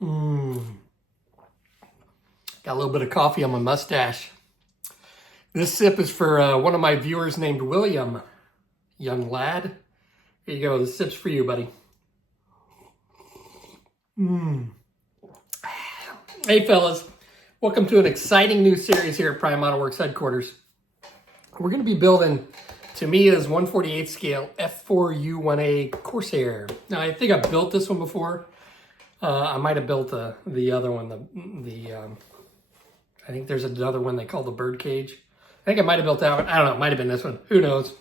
Got a little bit of coffee on my mustache. This sip is for one of my viewers named William. Young lad. Here you go. This sip's for you, buddy. Hey, fellas. Welcome to an exciting new series here at Prime Model Works headquarters. We're going to be building Tamiya's 1/48 scale F4U-1A Corsair. Now, I think I built this one before. I might have built the other one. I think there's another one they call the bird cage. I think I might have built that one. I don't know. It might have been this one. Who knows?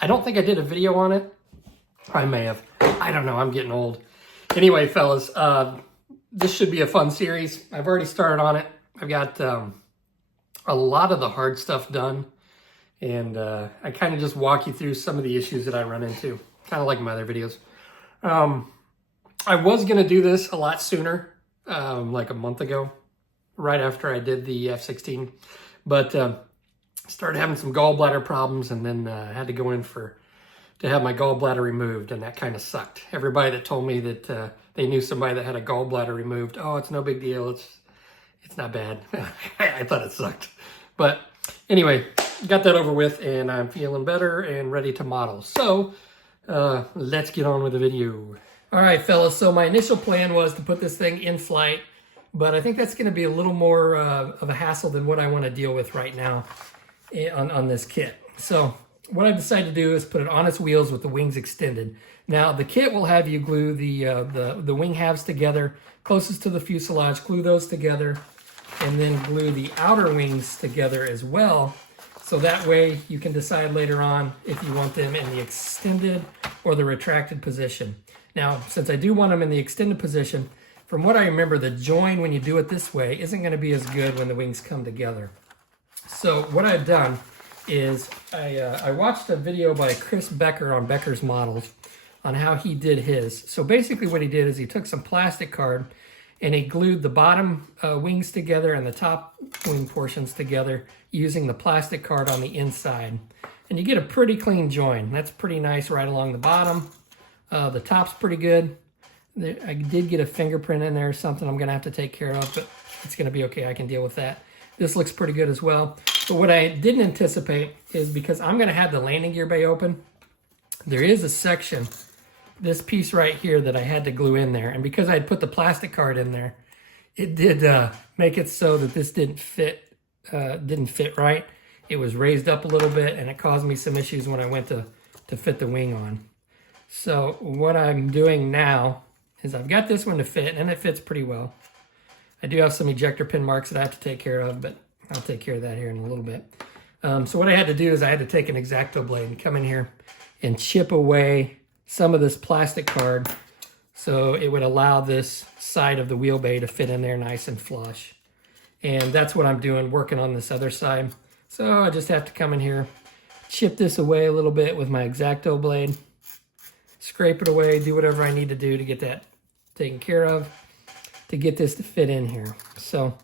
I don't think I did a video on it. I may have. I don't know. I'm getting old. Anyway, fellas, this should be a fun series. I've already started on it. I've got a lot of the hard stuff done. And I kind of just walk you through some of the issues that I run into. Kind of like my other videos. I was going to do this a lot sooner, like a month ago, right after I did the F16. But started having some gallbladder problems, and then had to go in to have my gallbladder removed, and that kind of sucked. Everybody that told me that they knew somebody that had a gallbladder removed, oh, it's no big deal. It's not bad. I thought it sucked. But anyway, got that over with, and I'm feeling better and ready to model. So let's get on with the video. All right, fellas, so my initial plan was to put this thing in flight, but I think that's going to be a little more of a hassle than what I want to deal with right now on this kit. So what I decided to do is put it on its wheels with the wings extended. Now, the kit will have you glue the wing halves together, closest to the fuselage, glue those together, and then glue the outer wings together as well. So that way you can decide later on if you want them in the extended or the retracted position. Now, since I do want them in the extended position, from what I remember, the join when you do it this way isn't going to be as good when the wings come together. So what I've done is I watched a video by Chris Becker on Becker's Models on how he did his. So basically what he did is he took some plastic card and he glued the bottom wings together and the top wing portions together using the plastic card on the inside. And you get a pretty clean join. That's pretty nice right along the bottom. The top's pretty good. I did get a fingerprint in there or something I'm going to have to take care of, but it's going to be okay. I can deal with that. This looks pretty good as well. But what I didn't anticipate is because I'm going to have the landing gear bay open, there is a section, this piece right here, that I had to glue in there. And because I had put the plastic card in there, it did make it so that this didn't fit right. It was raised up a little bit, and it caused me some issues when I went to fit the wing on. So what I'm doing now is I've got this one to fit, and it fits pretty well. I do have some ejector pin marks that I have to take care of, but I'll take care of that here in a little bit. So what I had to do is I had to take an X-Acto blade and come in here and chip away some of this plastic card so it would allow this side of the wheel bay to fit in there nice and flush. And that's what I'm doing, working on this other side. So I just have to come in here, chip this away a little bit with my X-Acto blade, scrape it away, do whatever I need to do to get that taken care of, to get this to fit in here. So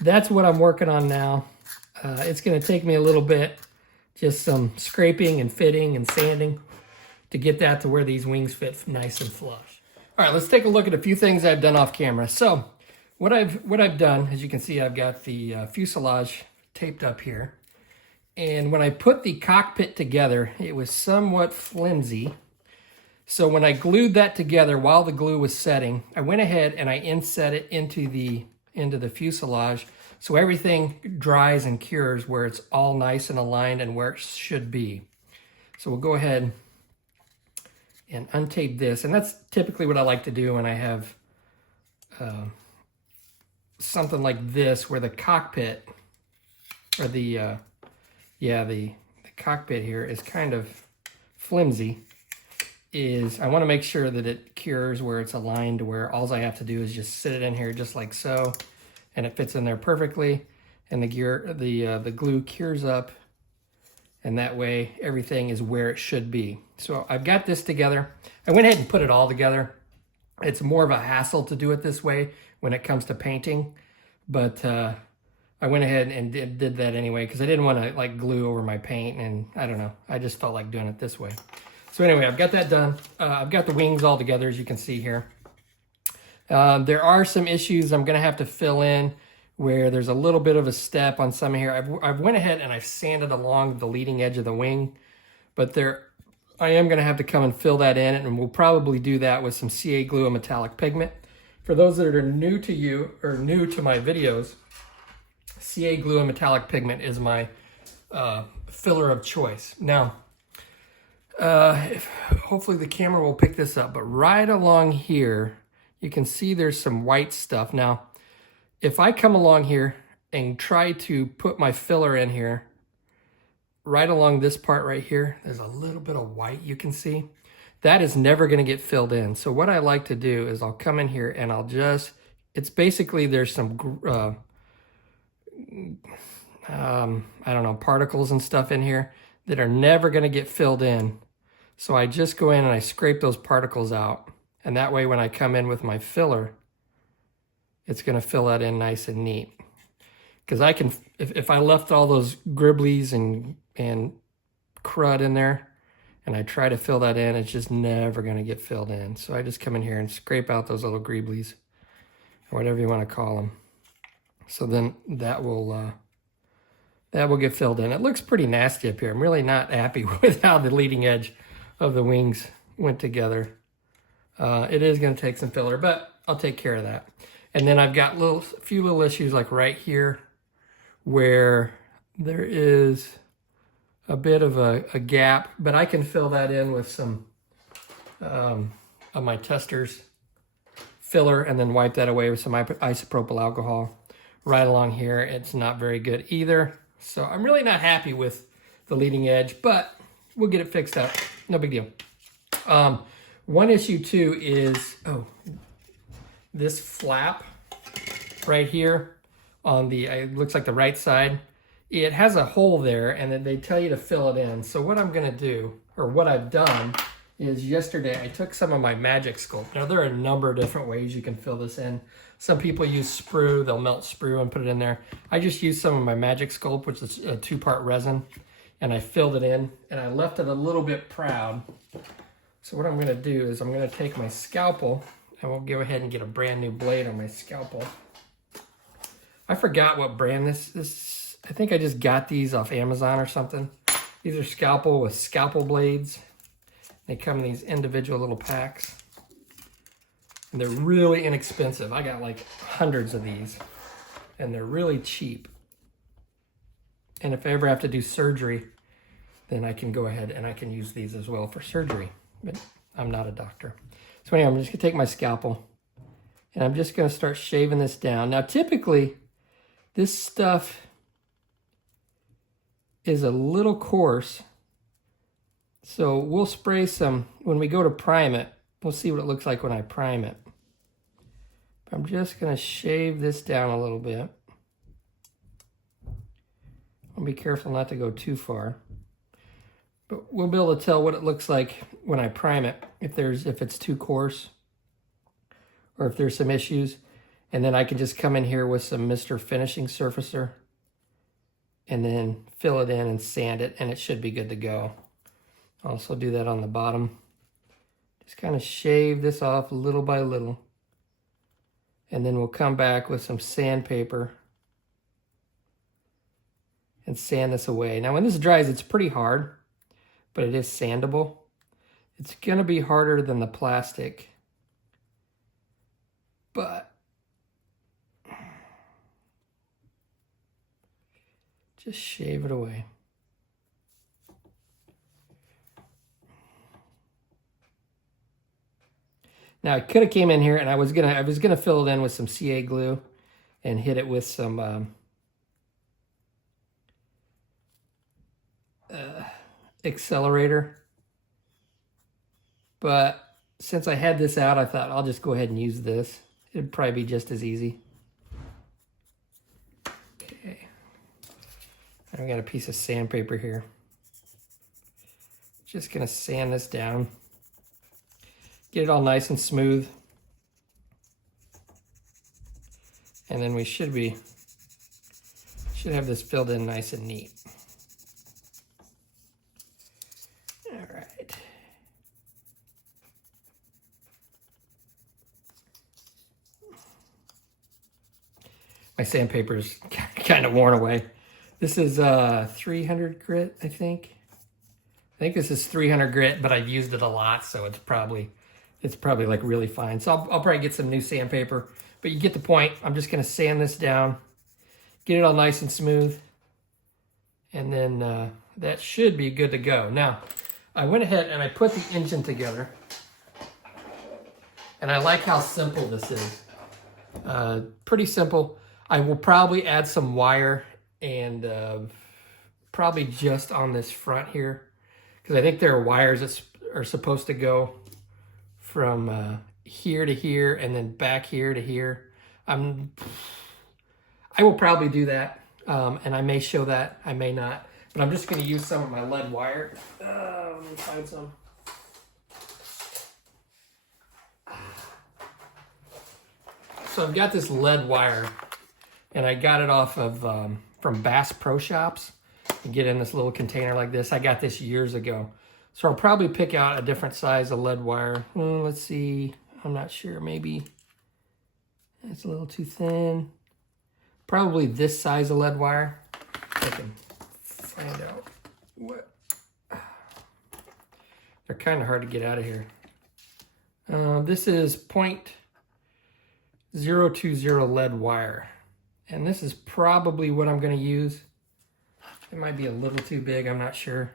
that's what I'm working on now. It's going to take me a little bit, just some scraping and fitting and sanding to get that to where these wings fit nice and flush. All right, let's take a look at a few things I've done off camera. So what I've done, as you can see, I've got the fuselage taped up here. And when I put the cockpit together, it was somewhat flimsy. So when I glued that together while the glue was setting, I went ahead and I inset it into the fuselage so everything dries and cures where it's all nice and aligned and where it should be. So we'll go ahead and untape this. And that's typically what I like to do when I have something like this where the cockpit, or the cockpit here is kind of flimsy, is I want to make sure that it cures where it's aligned to where all I have to do is just sit it in here just like so, and it fits in there perfectly, and the glue cures up, and that way everything is where it should be. So I've got this together. I went ahead and put it all together. It's more of a hassle to do it this way when it comes to painting, but I went ahead and did that anyway because I didn't want to like glue over my paint, and I don't know, I just felt like doing it this way. So anyway, I've got that done. I've got the wings all together, as you can see here. There are some issues I'm gonna have to fill in where there's a little bit of a step on some here. I've went ahead and I've sanded along the leading edge of the wing, but I am gonna have to come and fill that in, and we'll probably do that with some CA glue and metallic pigment. For those that are new to you or new to my videos, CA glue and metallic pigment is my filler of choice. Now, hopefully the camera will pick this up, but right along here, you can see there's some white stuff. Now, if I come along here and try to put my filler in here, right along this part right here, there's a little bit of white you can see. That is never going to get filled in. So what I like to do is I'll come in here and I'll just, it's basically there's some, I don't know, particles and stuff in here that are never going to get filled in. So I just go in and I scrape those particles out. And that way when I come in with my filler, it's going to fill that in nice and neat. Because I can, if I left all those gribblies and crud in there, and I try to fill that in, it's just never going to get filled in. So I just come in here and scrape out those little gribblies, or whatever you want to call them. So then that will get filled in. It looks pretty nasty up here. I'm really not happy with how the leading edge of the wings went together. It is going to take some filler, but I'll take care of that. And then I've got a few little issues like right here where there is a bit of a gap, but I can fill that in with some of my Testors filler and then wipe that away with some isopropyl alcohol. Right along here, it's not very good either. So I'm really not happy with the leading edge, but we'll get it fixed up. No big deal. One issue too is, this flap right here on the, it looks like the right side, it has a hole there, and then they tell you to fill it in. So what I'm gonna do, or what I've done, is yesterday I took some of my Magic Sculpt. Now there are a number of different ways you can fill this in. Some people use sprue, they'll melt sprue and put it in there. I just used some of my Magic Sculpt, which is a 2-part resin, and I filled it in, and I left it a little bit proud. So what I'm gonna do is I'm gonna take my scalpel, and we'll go ahead and get a brand new blade on my scalpel. I forgot what brand this I think I just got these off Amazon or something. These are Scalpel with scalpel blades. They come in these individual little packs. And they're really inexpensive. I got like hundreds of these. And they're really cheap. And if I ever have to do surgery, then I can go ahead and I can use these as well for surgery. But I'm not a doctor. So anyway, I'm just gonna take my scalpel and I'm just gonna start shaving this down. Now typically, this stuff is a little coarse. So we'll spray some, when we go to prime it, we'll see what it looks like when I prime it. I'm just gonna shave this down a little bit. I'll be careful not to go too far. But we'll be able to tell what it looks like when I prime it, if it's too coarse or if there's some issues. And then I can just come in here with some Mr. Finishing Surfacer and then fill it in and sand it, and it should be good to go. Also do that on the bottom. Just kind of shave this off little by little. And then we'll come back with some sandpaper and sand this away. Now when this dries, it's pretty hard, but it is sandable. It's gonna be harder than the plastic, but just shave it away. Now I could have came in here and I was gonna fill it in with some CA glue and hit it with some accelerator. But since I had this out, I thought I'll just go ahead and use this. It'd probably be just as easy. Okay. I've got a piece of sandpaper here. Just gonna sand this down. Get it all nice and smooth. And then we should have this filled in nice and neat. All right. My sandpaper's kind of worn away. This is 300 grit, I think. I think this is 300 grit, but I've used it a lot, so it's probably like really fine. So I'll probably get some new sandpaper, but you get the point. I'm just gonna sand this down, get it all nice and smooth, and then that should be good to go. Now, I went ahead and I put the engine together, and I like how simple this is. Pretty simple. I will probably add some wire and probably just on this front here, because I think there are wires that are supposed to go from here to here and then back here to here. I will probably do that, and I may show that, I may not, but I'm just going to use some of my lead wire. Let me find some. So I've got this lead wire, and I got it off of from Bass Pro Shops. You get in this little container like this. I got this years ago. So I'll probably pick out a different size of lead wire. Let's see, I'm not sure, maybe it's a little too thin. Probably this size of lead wire. I can find out what. They're kind of hard to get out of here. This is 0.020 lead wire. And this is probably what I'm going to use. It might be a little too big, I'm not sure.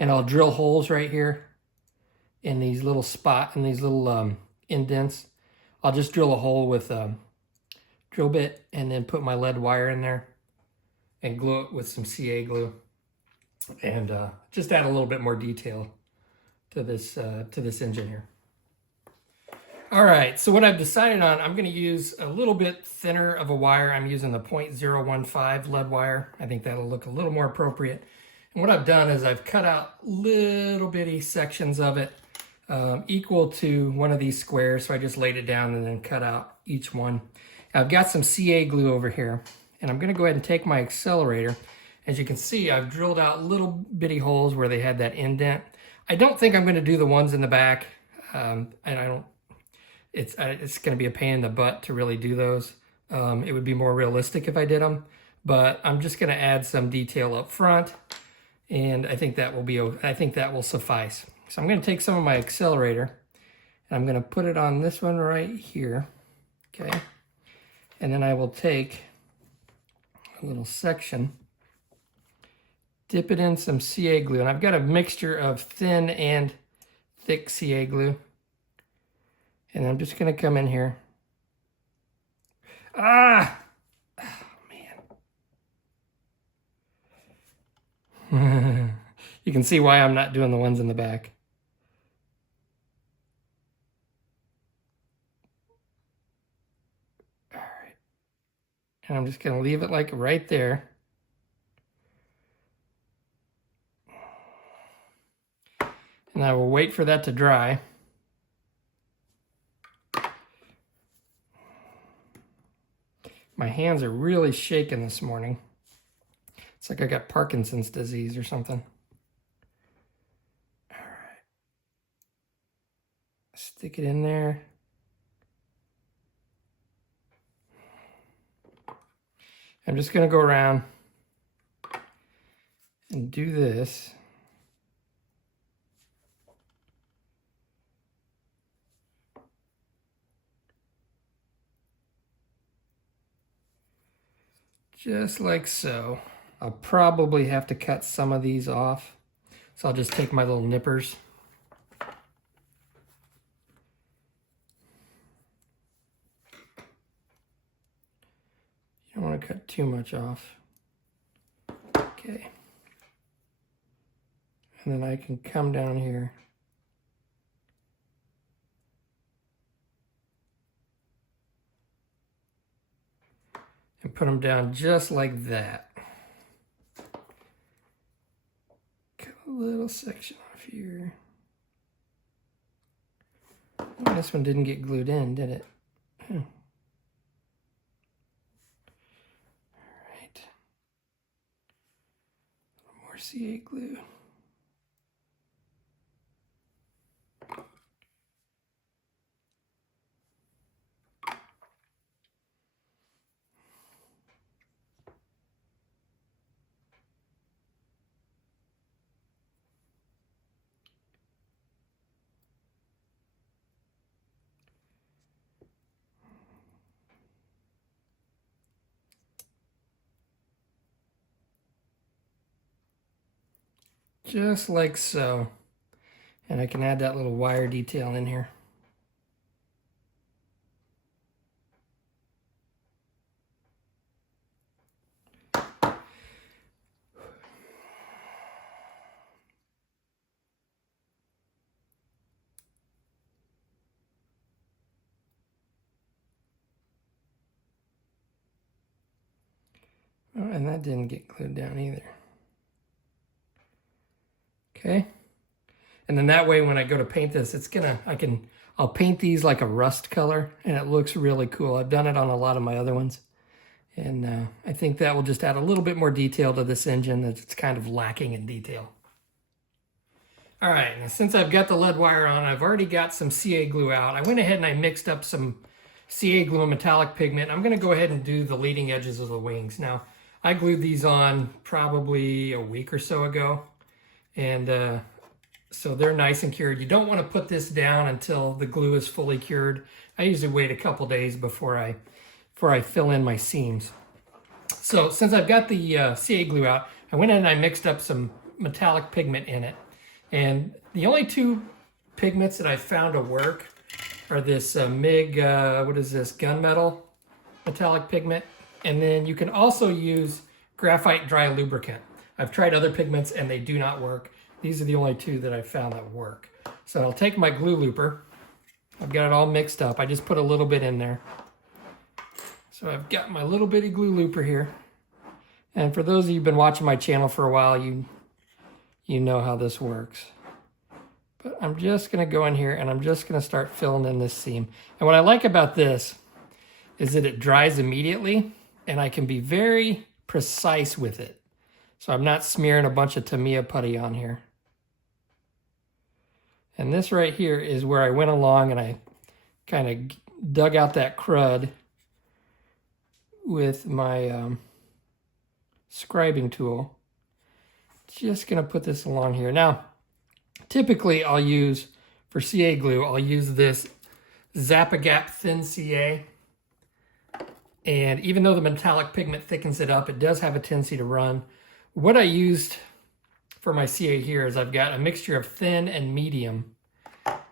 And I'll drill holes right here in these little indents. I'll just drill a hole with a drill bit and then put my lead wire in there and glue it with some CA glue. And just add a little bit more detail to this engine here. All right, so what I've decided on, I'm gonna use a little bit thinner of a wire. I'm using the 0.015 lead wire. I think that'll look a little more appropriate. And what I've done is I've cut out little bitty sections of it equal to one of these squares. So I just laid it down and then cut out each one. I've got some CA glue over here, and I'm gonna go ahead and take my accelerator. As you can see, I've drilled out little bitty holes where they had that indent. I don't think I'm gonna do the ones in the back, and it's going to be a pain in the butt to really do those. It would be more realistic if I did them, but I'm just going to add some detail up front, and I think that will suffice. So I'm going to take some of my accelerator, and I'm going to put it on this one right here, okay? And then I will take a little section, dip it in some CA glue, and I've got a mixture of thin and thick CA glue. And I'm just going to come in here. Oh, man. You can see why I'm not doing the ones in the back. All right. And I'm just going to leave it like right there. And I will wait for that to dry. My hands are really shaking this morning. It's like I got Parkinson's disease or something. All right. Stick it in there. I'm just going to go around and do this. Just like so. I'll probably have to cut some of these off. So I'll just take my little nippers. You don't want to cut too much off. Okay. And then I can come down here. And put them down just like that. Cut a little section off here. Oh, this one didn't get glued in, did it? All right. A little more CA glue. just like so. And I can add that little wire detail in here. Oh, and that didn't get glued down either. Okay. And then that way when I go to paint this, I'll paint these like a rust color and it looks really cool. I've done it on a lot of my other ones. And I think that will just add a little bit more detail to this engine that's kind of lacking in detail. All right, now since I've got the lead wire on, I've already got some CA glue out. I went ahead and I mixed up some CA glue and metallic pigment. I'm gonna go ahead and do the leading edges of the wings. Now, I glued these on probably a week or so ago. And so they're nice and cured. You don't want to put this down until the glue is fully cured. I usually wait a couple days before I fill in my seams. So since I've got the CA glue out, I went in and I mixed up some metallic pigment in it. And the only two pigments that I found to work are this MIG, what is this, gunmetal metallic pigment. And then you can also use graphite dry lubricant. I've tried other pigments and they do not work. These are the only two that I've found that work. So I'll take my glue looper. I've got it all mixed up. I just put a little bit in there. So I've got my little bitty glue looper here. And for those of you who've been watching my channel for a while, you know how this works. But I'm just gonna go in here and I'm just gonna start filling in this seam. And what I like about this is that it dries immediately and I can be very precise with it. So I'm not smearing a bunch of Tamiya putty on here. And this right here is where I went along and I kind of dug out that crud with my scribing tool. Just gonna put this along here. Now, typically I'll use, for CA glue, I'll use this Zap-A-Gap Thin CA. And even though the metallic pigment thickens it up, it does have a tendency to run. What I used for my CA here is I've got a mixture of thin and medium.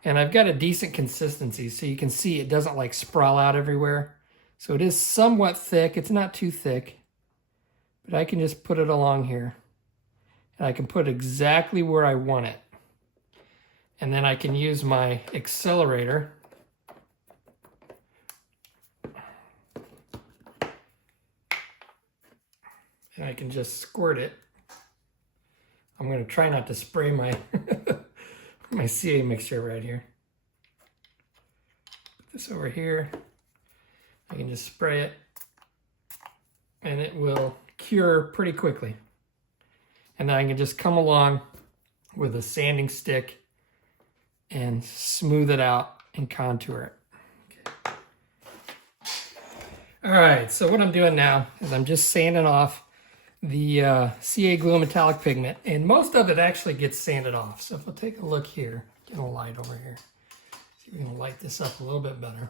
And I've got a decent consistency, so you can see it doesn't like sprawl out everywhere. So it is somewhat thick. It's not too thick. But I can just put it along here. And I can put it exactly where I want it. And then I can use my accelerator. And I can just squirt it. I'm going to try not to spray my my CA mixture right here. Put this over here. I can just spray it and it will cure pretty quickly. And then I can just come along with a sanding stick and smooth it out and contour it. Okay. All right, so what I'm doing now is I'm just sanding off the CA glue metallic pigment, and most of it actually gets sanded off. So if we'll take a look here, get a light over here, see if we can light this up a little bit better.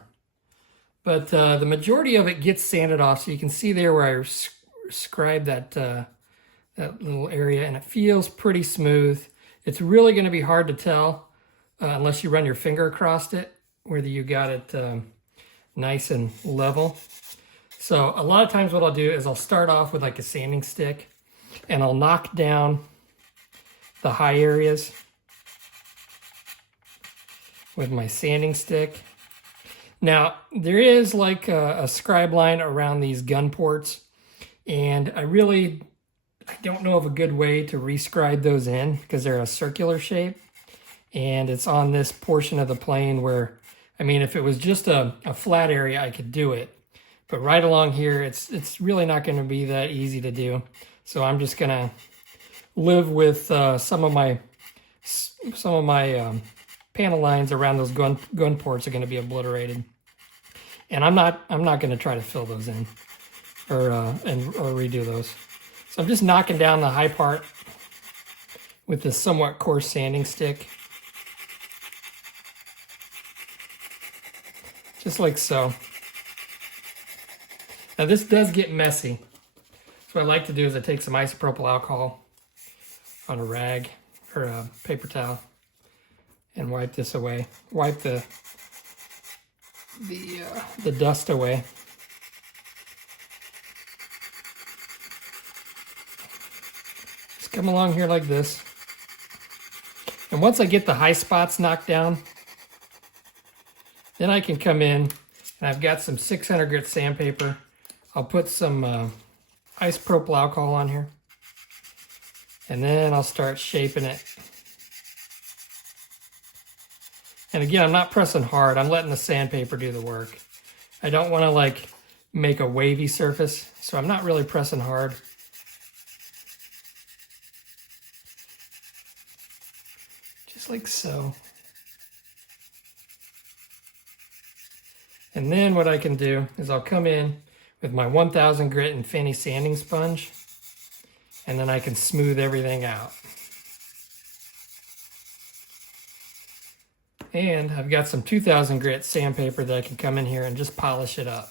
But the majority of it gets sanded off, so you can see there where I scribed that that little area, and it feels pretty smooth. It's really going to be hard to tell unless you run your finger across it, whether you got it nice and level. So a lot of times what I'll do is I'll start off with like a sanding stick and I'll knock down the high areas with my sanding stick. Now there is like a scribe line around these gun ports, and I don't know of a good way to rescribe those in because they're a circular shape and it's on this portion of the plane where, I mean, if it was just a flat area, I could do it. But right along here, it's really not going to be that easy to do. So I'm just going to live with some of my panel lines around those gun ports are going to be obliterated, and I'm not going to try to fill those in or redo those. So I'm just knocking down the high part with this somewhat coarse sanding stick, just like so. Now this does get messy. So what I like to do is I take some isopropyl alcohol on a rag or a paper towel and wipe this away. Wipe the dust away. Just come along here like this. And once I get the high spots knocked down, then I can come in, and I've got some 600 grit sandpaper. I'll put some isopropyl alcohol on here, and then I'll start shaping it. And again, I'm not pressing hard. I'm letting the sandpaper do the work. I don't want to like make a wavy surface, so I'm not really pressing hard. Just like so. And then what I can do is I'll come in with my 1000 grit and fanny sanding sponge, and then I can smooth everything out. And I've got some 2000 grit sandpaper that I can come in here and just polish it up.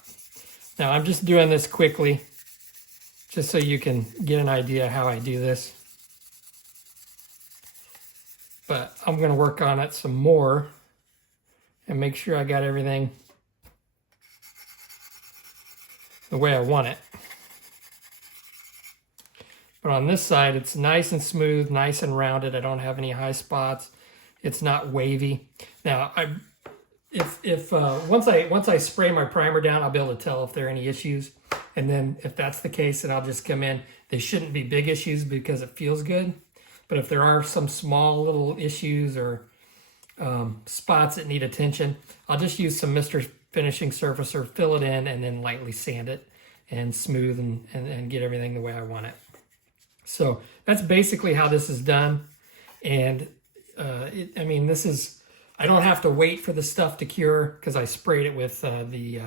Now I'm just doing this quickly, just so you can get an idea how I do this. But I'm gonna work on it some more and make sure I got everything the way I want it. But on this side, it's nice and smooth, nice and rounded. I don't have any high spots. It's not wavy. Now, once I spray my primer down, I'll be able to tell if there are any issues. And then if that's the case, then I'll just come in. They shouldn't be big issues because it feels good. But if there are some small little issues or spots that need attention, I'll just use some Mr. Finishing Surfacer, fill it in, and then lightly sand it and smooth and get everything the way I want it. So that's basically how this is done. And I mean, this is, I don't have to wait for the stuff to cure because I sprayed it with the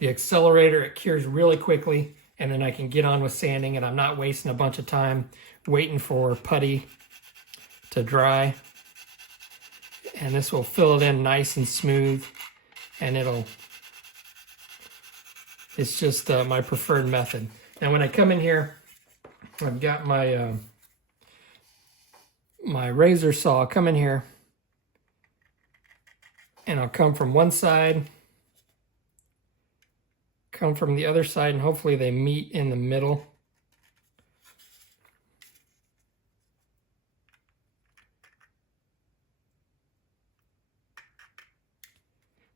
accelerator. It cures really quickly, and then I can get on with sanding, and I'm not wasting a bunch of time waiting for putty to dry. And this will fill it in nice and smooth, and it's just my preferred method. Now when I come in here, I've got my my razor saw. I'll come in here and I'll come from one side, come from the other side, and hopefully they meet in the middle.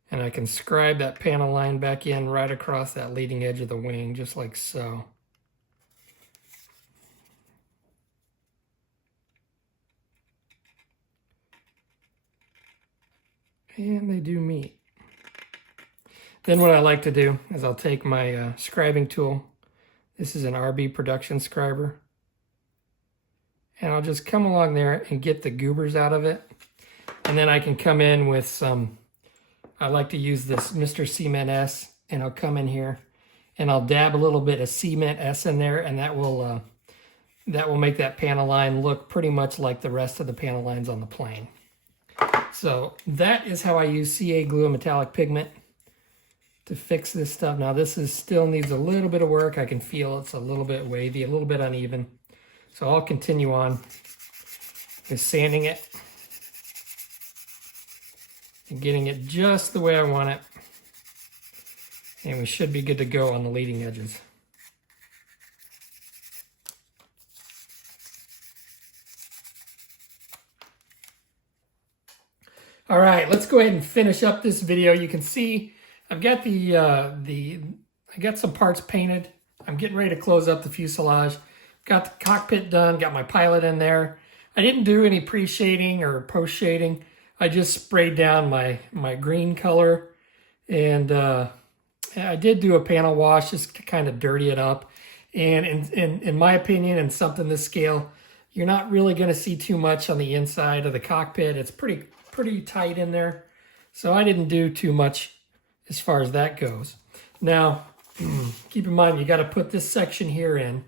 And I can scribe that panel line back in right across that leading edge of the wing, just like so. And they do meet. Then what I like to do is I'll take my scribing tool. This is an RB production scriber. And I'll just come along there and get the goobers out of it. And then I can come in with some, I like to use this Mr. Cement S, and I'll come in here and I'll dab a little bit of Cement S in there, and that will make that panel line look pretty much like the rest of the panel lines on the plane. So that is how I use CA glue and metallic pigment to fix this stuff. Now this still needs a little bit of work. I can feel it's a little bit wavy, a little bit uneven. So I'll continue on with sanding it and getting it just the way I want it. And we should be good to go on the leading edges. All right, let's go ahead and finish up this video. You can see I've got I got some parts painted. I'm getting ready to close up the fuselage. Got the cockpit done, got my pilot in there. I didn't do any pre-shading or post-shading. I just sprayed down my green color, and I did do a panel wash just to kind of dirty it up. And in my opinion, in something this scale, you're not really going to see too much on the inside of the cockpit. It's pretty tight in there. So I didn't do too much as far as that goes. Now, keep in mind, you got to put this section here in.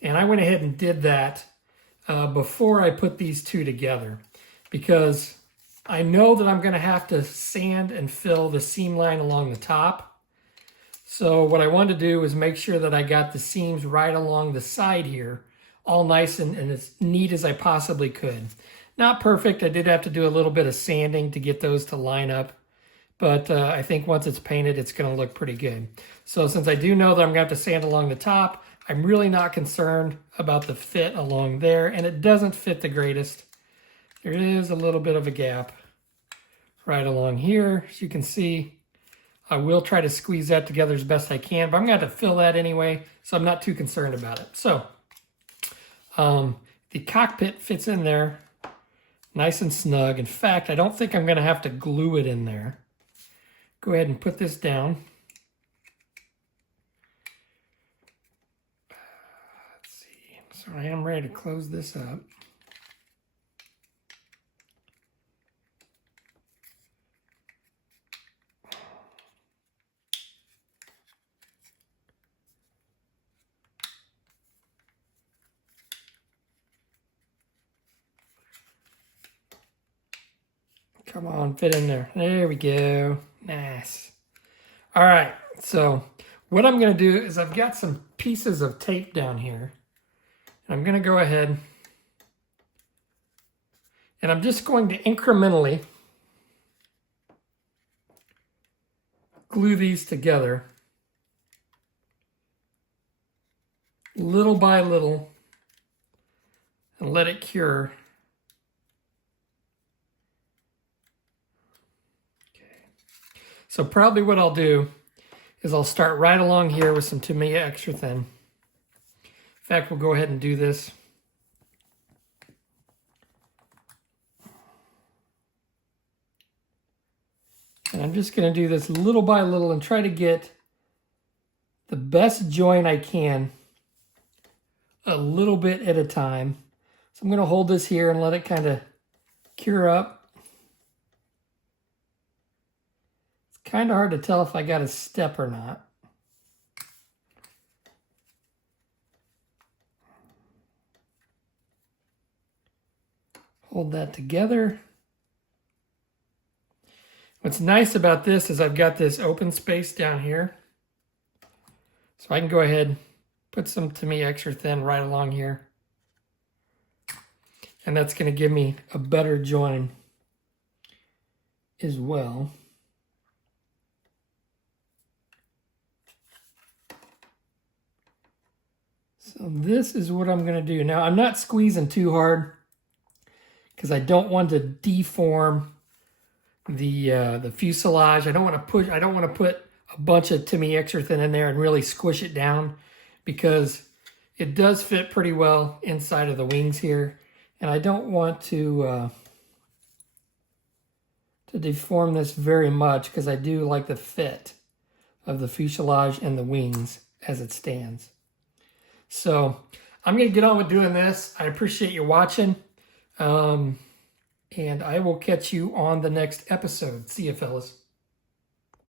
And I went ahead and did that before I put these two together, because I know that I'm going to have to sand and fill the seam line along the top. So what I wanted to do was make sure that I got the seams right along the side here all nice and as neat as I possibly could. Not perfect. I did have to do a little bit of sanding to get those to line up. But I think once it's painted, it's going to look pretty good. So since I do know that I'm going to have to sand along the top, I'm really not concerned about the fit along there. And it doesn't fit the greatest. There is a little bit of a gap right along here. As you can see, I will try to squeeze that together as best I can. But I'm going to have to fill that anyway, so I'm not too concerned about it. So the cockpit fits in there nice and snug. In fact, I don't think I'm going to have to glue it in there. Go ahead and put this down. Let's see. So I am ready to close this up. Come on, fit in there. There we go. Nice. All right, so what I'm going to do is I've got some pieces of tape down here. I'm going to go ahead and I'm just going to incrementally glue these together little by little and let it cure. So probably what I'll do is I'll start right along here with some Tamiya extra thin. In fact, we'll go ahead and do this. And I'm just going to do this little by little and try to get the best joint I can a little bit at a time. So I'm going to hold this here and let it kind of cure up. Kind of hard to tell if I got a step or not. Hold that together. What's nice about this is I've got this open space down here. So I can go ahead and put some Tamiya extra thin right along here. And that's going to give me a better join as well. So this is what I'm going to do. Now I'm not squeezing too hard because I don't want to deform the fuselage. I don't want to put a bunch of Tamiya extra thin in there and really squish it down because it does fit pretty well inside of the wings here. And I don't want to deform this very much because I do like the fit of the fuselage and the wings as it stands. So I'm going to get on with doing this. I appreciate you watching. And I will catch you on the next episode. See you, fellas.